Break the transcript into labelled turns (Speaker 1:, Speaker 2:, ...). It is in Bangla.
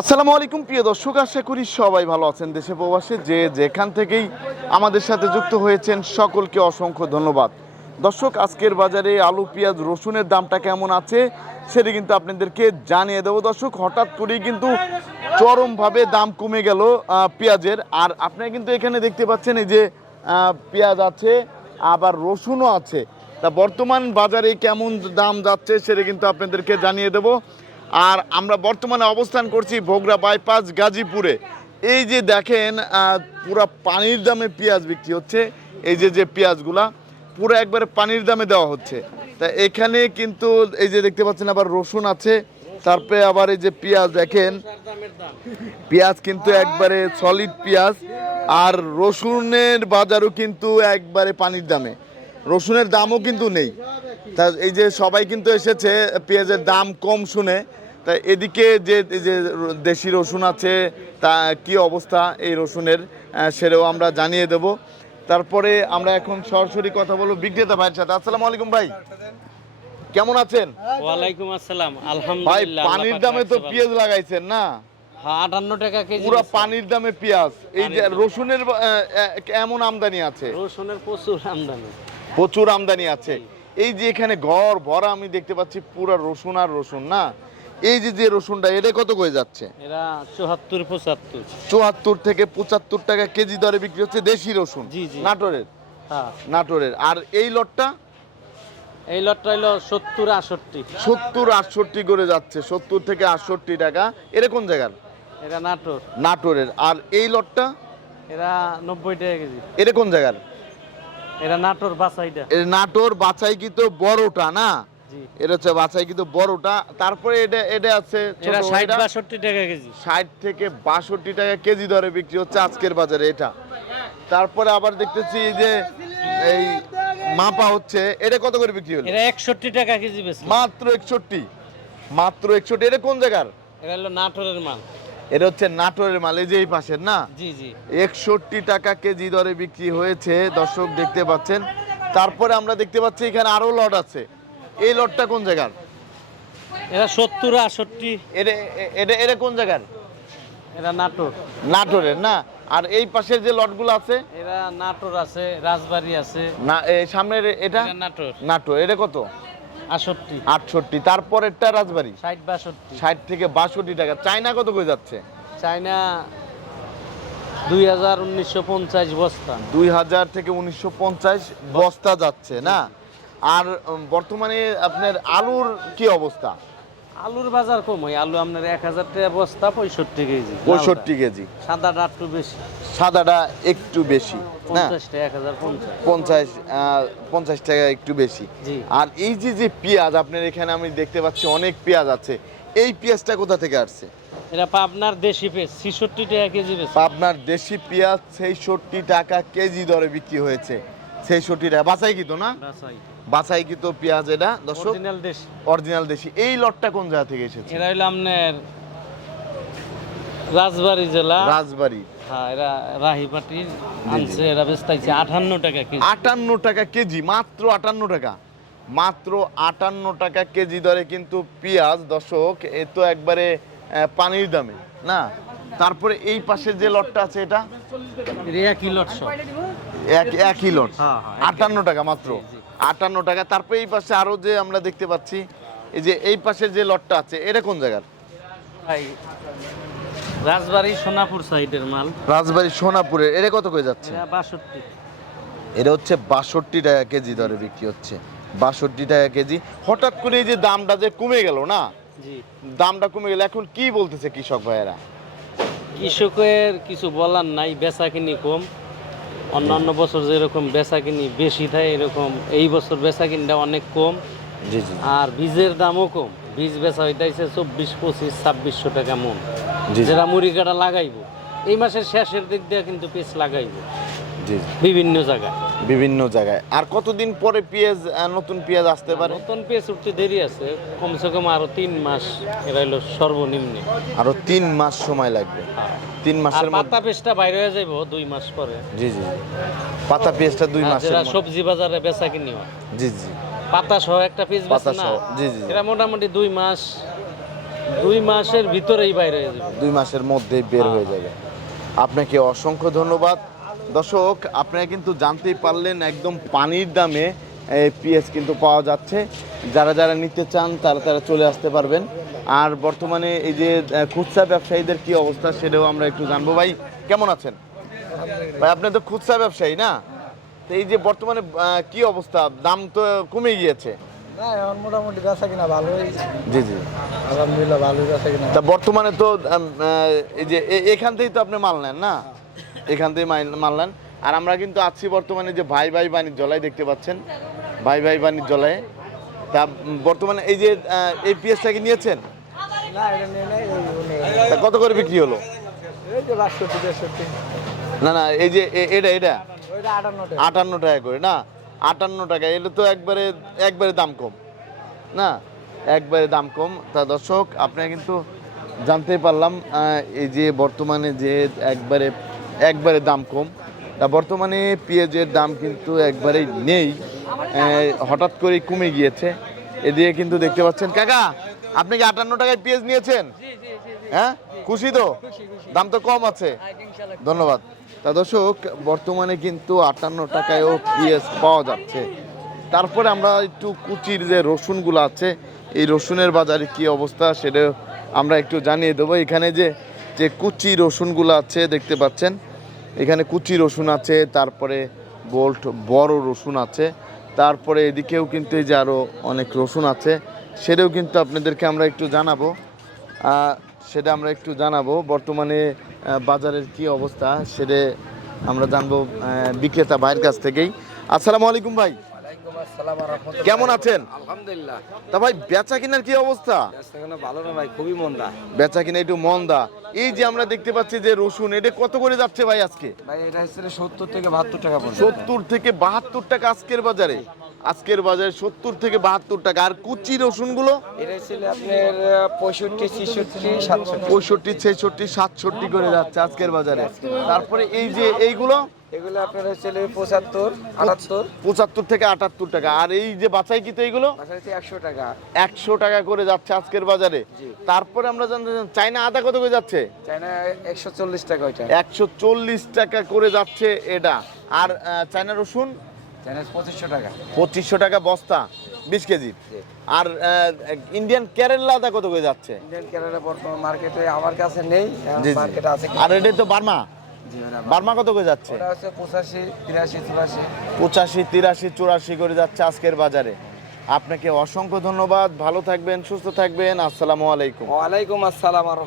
Speaker 1: আসসালামু আলাইকুম, প্রিয় দর্শক, আশা করি সবাই ভালো আছেন দেশে প্রবাসে। যে যেখান থেকেই আমাদের সাথে যুক্ত হয়েছেন, সকলকে অসংখ্য ধন্যবাদ। দর্শক, আজকের বাজারে আলু, পেঁয়াজ, রসুনের দামটা কেমন আছে, সেটা কিন্তু আপনাদেরকে জানিয়ে দেবো। দর্শক, হঠাৎ করেই কিন্তু চরমভাবে দাম কমে গেল পেঁয়াজের। আর আপনারা কিন্তু এখানে দেখতে পাচ্ছেন এই যে পেঁয়াজ আছে, আবার রসুনও আছে। তা বর্তমান বাজারে কেমন দাম যাচ্ছে, সেটা কিন্তু আপনাদেরকে জানিয়ে দেবো। আর আমরা বর্তমানে অবস্থান করছি ভোগড়া বাইপাস গাজীপুরে। এই যে দেখেন পুরা পানির দামে পেঁয়াজ বিক্রি হচ্ছে। এই যে যে পেঁয়াজগুলা, পুরো একবারে পানির দামে দেওয়া হচ্ছে। তা এখানে কিন্তু এই যে দেখতে পাচ্ছেন আবার রসুন আছে, তারপরে আবার এই যে পেঁয়াজ দেখেন, পেঁয়াজ কিন্তু একবারে সলিড পেঁয়াজ, আর রসুনের বাজারও কিন্তু একবারে পানির দামে। রসুনের দামও কিন্তু নেই। তা এই যে সবাই কিন্তু এসেছে, পেঁয়াজের দাম কম শুনে। তা এদিকে যে যে দেশি রসুন আছে তা কি অবস্থা এই রসুনের? সেটাও আমরা জানিয়ে দেব। তারপরে আমরা এখন সরাসরি কথা বলব বিক্রেতা ভাইয়ের সাথে। আসসালামু আলাইকুম ভাই। কেমন আছেন?
Speaker 2: ওয়ালাইকুম আসসালাম।
Speaker 1: ভাই
Speaker 2: আলহামদুলিল্লাহ
Speaker 1: পানির দামে তো পেঁয়াজ লাগাইছেন না।
Speaker 2: হ্যাঁ, আটান্ন টাকা কেজি
Speaker 1: পুরো পানির দামে পেঁয়াজ। এই যে
Speaker 2: পানির
Speaker 1: রসুনের আহ, আহ, এমন আমদানি আছে?
Speaker 2: রসুনের প্রচুর আমদানি।
Speaker 1: প্রচুর আমদানি আছে। এই যে এখানে ঘর ভরা আমি দেখতে পাচ্ছি পুরো রসুন আর রসুন না? এই যে যে রসুনটা এটা কত করে যাচ্ছে?
Speaker 2: এরা পঁচাত্তর।
Speaker 1: চুয়াত্তর থেকে পঁচাত্তর টাকা কেজি দরে বিক্রি হচ্ছে দেশি রসুন। নাটোরের?
Speaker 2: হ্যাঁ।
Speaker 1: নাটোরের। আর এই লটটা?
Speaker 2: এই লটটা হলো সত্তর আষট্টি
Speaker 1: সত্তর আটষট্টি করে যাচ্ছে সত্তর থেকে আটষট্টি টাকা। এটা কোন জায়গার?
Speaker 2: এরা নাটোর।
Speaker 1: নাটোরের। আর এই লটটা?
Speaker 2: এরা নব্বই টাকা কেজি।
Speaker 1: এটা কোন জায়গার?
Speaker 2: এরা নাটোর বাসাইটা
Speaker 1: এর নাটোর বাছাই কিন্তু বড়টা না? এটা হচ্ছে বাছাই কিন্তু বড়টা। তারপরে এটা এটা আছে
Speaker 2: এরা ষাট বাষট্টি টাকা কেজি।
Speaker 1: ষাট থেকে বাষট্টি টাকা কেজি দরে বিক্রি হচ্ছে আজকের বাজারে এটা। তারপরে আবার দেখতেছি যে এই মাপা হচ্ছে এটা কত করে বিক্রি হলো?
Speaker 2: এরা একষট্টি টাকা কেজি বেশি
Speaker 1: মাত্র একষট্টি। মাত্র একষট্টি। এটা কোন জায়গার?
Speaker 2: এরা হলো নাটোরের মাল।
Speaker 1: এটা হচ্ছে নাটোরের মাল এই যে এই পাশের না?
Speaker 2: জি জি।
Speaker 1: একষট্টি টাকা কেজি দরে বিক্রি হয়েছে দর্শক দেখতে পাচ্ছেন। তারপরে আমরা দেখতে পাচ্ছি এখানে আরও লট আছে। এই লটটা কোন জায়গার?
Speaker 2: এরা সত্তর আষট্টি
Speaker 1: এটা এটা এটা কোন জায়গার?
Speaker 2: এরা নাটোর।
Speaker 1: নাটোরের না? আর এই পাশের যে লটগুলো আছে?
Speaker 2: এরা নাটোর আছে রাজবাড়ি আছে।
Speaker 1: না এই সামনের এটা?
Speaker 2: নাটোর।
Speaker 1: নাটোর এটা কত?
Speaker 2: আষট্টি
Speaker 1: আটষট্টি তারপরেরটা রাজবাড়ি?
Speaker 2: ষাট বাষট্টি।
Speaker 1: ষাট থেকে বাষট্টি টাকা। চায়না কত করে যাচ্ছে?
Speaker 2: চায়না দুই হাজার উনিশশো পঞ্চাশ বস্তা।
Speaker 1: দুই হাজার থেকে উনিশশো পঞ্চাশ বস্তা যাচ্ছে না? আর বর্তমানে আপনার আলুর কি অবস্থা?
Speaker 2: আলুর বাজার কম হয়। আলু আপনার এক হাজার টাকা বস্তা পঁয়ষট্টি কেজি।
Speaker 1: পঁয়ষট্টি কেজি।
Speaker 2: সাদাটা একটু বেশি।
Speaker 1: সাদাটা একটু বেশি
Speaker 2: পঞ্চাশ টাকা পঞ্চাশ।
Speaker 1: টাকা একটু বেশি। আর এই যে যে পেঁয়াজ আপনার এখানে আমি দেখতে পাচ্ছি অনেক পেঁয়াজ আছে। এই পেঁয়াজটা কোথা থেকে আসছে?
Speaker 2: এটা পাবনার দেশি পেস ছিষট্টি টাকা কেজি বেশি
Speaker 1: আপনার দেশি পেঁয়াজ ছেষট্টি টাকা কেজি দরে বিক্রি হয়েছে। ছেষট্টি টাকা। বাছাই কি তো না? বাছাই কি তো পেঁয়াজ এটা দর্শক?
Speaker 2: অরিজিনাল দেশি।
Speaker 1: অরিজিনাল দেশি। এই লটটা কোন জায়গা থেকে এসেছে?
Speaker 2: এরা আপনার রাজবাড়ি জেলা।
Speaker 1: রাজবাড়ি।
Speaker 2: হ্যাঁ এরা রাহিপাটি আনছে এরা বেচতাইছে আটান্ন টাকা কেজি।
Speaker 1: আটান্ন টাকা কেজি মাত্র আটান্ন টাকা। মাত্র আটান্ন টাকা কেজি দরে কিন্তু পেঁয়াজ দর্শক এ তো একবারে পানির দামে না? তারপরে এই পাশে যে লটটা আছে এটা?
Speaker 2: একই লট সব।
Speaker 1: এক একই লট।
Speaker 2: হ্যাঁ, হ্যাঁ,
Speaker 1: আটান্ন টাকা মাত্র। আটান্ন টাকা। তারপরে এই পাশে আরও যে আমরা দেখতে পাচ্ছি এই যে এই পাশের যে লটটা আছে এটা কোন জায়গার?
Speaker 2: রাজবাড়ি সোনাপুর সাইডের মাল।
Speaker 1: রাজবাড়ি সোনাপুরের এটা কত করে যাচ্ছে?
Speaker 2: বাষট্টি।
Speaker 1: এটা হচ্ছে বাষট্টি টাকা কেজি দরে বিক্রি হচ্ছে। বাষট্টি টাকা কেজি। হঠাৎ করে এই যে দামটা যে কমে গেল না? দামটা কমে গেল এখন কি বলতেছে কৃষক ভাইয়েরা?
Speaker 2: কৃষকের কিছু বলার নাই বেচা কিনি কম। অন্যান্য বছর যেরকম বেচা কিনি বেশি থাকে এরকম এই বছর বেচা কিনিটা অনেক কম।
Speaker 1: জি জি।
Speaker 2: আর বীজের দামও কম। বীজ বেচা হইতেছে চব্বিশ পঁচিশ ছাব্বিশশো টাকা মন। যেটা মুড়ি কাটা লাগাইবো। এই মাসের শেষের দিক দিয়ে কিন্তু পিস লাগাইবো।
Speaker 1: জি।
Speaker 2: বিভিন্ন জায়গায়।
Speaker 1: বিভিন্ন জায়গায়। আর কতদিন পরে পেঁয়াজ নতুন পেঁয়াজ আসতে পারে?
Speaker 2: নতুন পেঁয়াজ উঠতে দেরি আছে। কমসে কম আরও তিন মাস এরা হলো সর্বনিম্নে।
Speaker 1: আরও তিন মাস সময় লাগবে। তিন মাসের মধ্যে।
Speaker 2: পাতা পেঁয়াজটা বাইরে হয়ে যাইবো দুই মাস পরে।
Speaker 1: জি জি। পাতা পেঁয়াজটা দুই
Speaker 2: আর
Speaker 1: মাসের মধ্যে-
Speaker 2: সবজি বাজারে বেচা কিনি।
Speaker 1: জি জি।
Speaker 2: পাতা সহ একটা পিস
Speaker 1: পাতা
Speaker 2: না।
Speaker 1: সহ, জি, জি, জি।
Speaker 2: এটা মোটামুটি দুই মাস দুই মাসের ভিতরেই বাইরে হয়ে যাবে।
Speaker 1: দুই মাসের মধ্যেই বের হয়ে যাবে। আপনাকে অসংখ্য ধন্যবাদ। দর্শক আপনারা কিন্তু জানতেই পারলেন একদম পানির দামে পিএস কিন্তু পাওয়া যাচ্ছে। যারা যারা নিতে চান তারা তারা চলে আসতে পারবেন। আর বর্তমানে এই যে খুচরা ব্যবসায়ীদের কি অবস্থা সেটাও আমরা একটু জানব। ভাই কেমন আছেন? ভাই আপনি তো খুচরা ব্যবসায়ী না? তো এই যে বর্তমানে কি অবস্থা? দাম তো কমে গিয়েছে।
Speaker 3: মোটামুটি বেচা কিনা ভালোই
Speaker 1: জি জি।
Speaker 3: আলহামদুলিল্লাহ ভালোই বেচা কিনা।
Speaker 1: তা বর্তমানে তো এই যে এখান থেকেই তো আপনি মাল নেন না? এখান থেকে মাল নেন আর আমরা কিন্তু আছি বর্তমানে যে ভাই ভাই বাণিজ্যলায় দেখতে পাচ্ছেন? ভাই ভাই বাণিজ্যলায় তা বর্তমানে এই যে এই পিএসটা কি নিয়েছেন? কত করে বিক্রি হলো? না না এই যে এটা এটা?
Speaker 3: আটান্ন টাকা।
Speaker 1: করে না? আটান্ন টাকা এটা তো একবারে একবারে দাম কম না? একবারে দাম কম। তা দর্শক আপনারা কিন্তু জানতে পারলাম এই যে বর্তমানে যে একবারে একবারে দাম কম। তা বর্তমানে পেঁয়াজের দাম কিন্তু একবারেই নেই। হঠাৎ করেই কমে গিয়েছে। এদিকে কিন্তু দেখতে পাচ্ছেন কাকা আপনি কি আটান্ন টাকায় পেঁয়াজ নিয়েছেন? হ্যাঁ? খুশি তো? দাম তো কম আছে। ধন্যবাদ। তা দর্শক বর্তমানে কিন্তু আটান্ন টাকায়ও পিএস পাওয়া যাচ্ছে। তারপরে আমরা একটু কুচির যে রসুনগুলো আছে এই রসুনের বাজারে কি অবস্থা সেটা আমরা একটু জানিয়ে দেবো। এখানে যে যে কুচি রসুনগুলো আছে দেখতে পাচ্ছেন। এখানে কুচি রসুন আছে তারপরে বোল্ট বড় রসুন আছে। তারপরে এদিকেও কিন্তু এই যে আরও অনেক রসুন আছে। সেটাও কিন্তু আপনাদেরকে আমরা একটু জানাব। সেটা আমরা একটু জানাব। বর্তমানে বাজারের কি অবস্থা সেটা আমরা জানব বিক্রেতা ভাইয়ের কাছ থেকেই। আসসালামু আলাইকুম ভাই। কেমন আছেন?
Speaker 3: আলহামদুলিল্লাহ।
Speaker 1: তা ভাই বেচা কিনার কি অবস্থা?
Speaker 3: ভালো না ভাই খুবই মন্দা।
Speaker 1: বেচা কিনা একটু মন্দা। এই যে আমরা দেখতে পাচ্ছি যে রসুন এটা কত করে যাচ্ছে ভাই আজকে?
Speaker 3: ভাই এটা হচ্ছে সত্তর থেকে বাহাত্তর টাকা
Speaker 1: সত্তর থেকে বাহাত্তর টাকা আজকের বাজারে। আজকের বাজারে সত্তর থেকে বাহাত্তর টাকা। আর কুচি রসুনগুলো
Speaker 3: পঁয়ষট্টি ছেষট্টি সাতষট্টি
Speaker 1: করে যাচ্ছে আজকের বাজারে। তারপরে এই যে এইগুলো?
Speaker 3: এগুলো আপনার হচ্ছে পঁচাত্তর আটাত্তর।
Speaker 1: পঁচাত্তর থেকে আটাত্তর টাকা। আর এই যে বাছাই কিতো এইগুলো
Speaker 3: একশো টাকা।
Speaker 1: একশো টাকা করে যাচ্ছে আজকের বাজারে। তারপরে আমরা জানতে চাই, চাইনা আদা কত করে যাচ্ছে?
Speaker 3: চাইনা একশো চল্লিশ টাকা ওইটা।
Speaker 1: একশো চল্লিশ টাকা করে যাচ্ছে এটা। আর চায়না রসুন?
Speaker 3: চাইনা পঁচিশশো টাকা।
Speaker 1: পঁচিশশো টাকা বস্তা বিশ কেজি। আর ইন্ডিয়ান কেরালা আদা কত করে যাচ্ছে?
Speaker 3: ইন্ডিয়ান ক্যারেলা বর্তমান মার্কেটে আমার কাছে নেই। মার্কেটে আছে
Speaker 1: আর এটা তো বার্মা। বার্মা কত করে যাচ্ছে?
Speaker 3: পঁচাশি তিরাশি চুরাশি।
Speaker 1: পঁচাশি তিরাশি চুরাশি করে যাচ্ছে আজকের বাজারে। আপনাকে অসংখ্য ধন্যবাদ। ভালো থাকবেন সুস্থ থাকবেন। আসসালামু আলাইকুম।
Speaker 3: ওয়ালাইকুম আসসালাম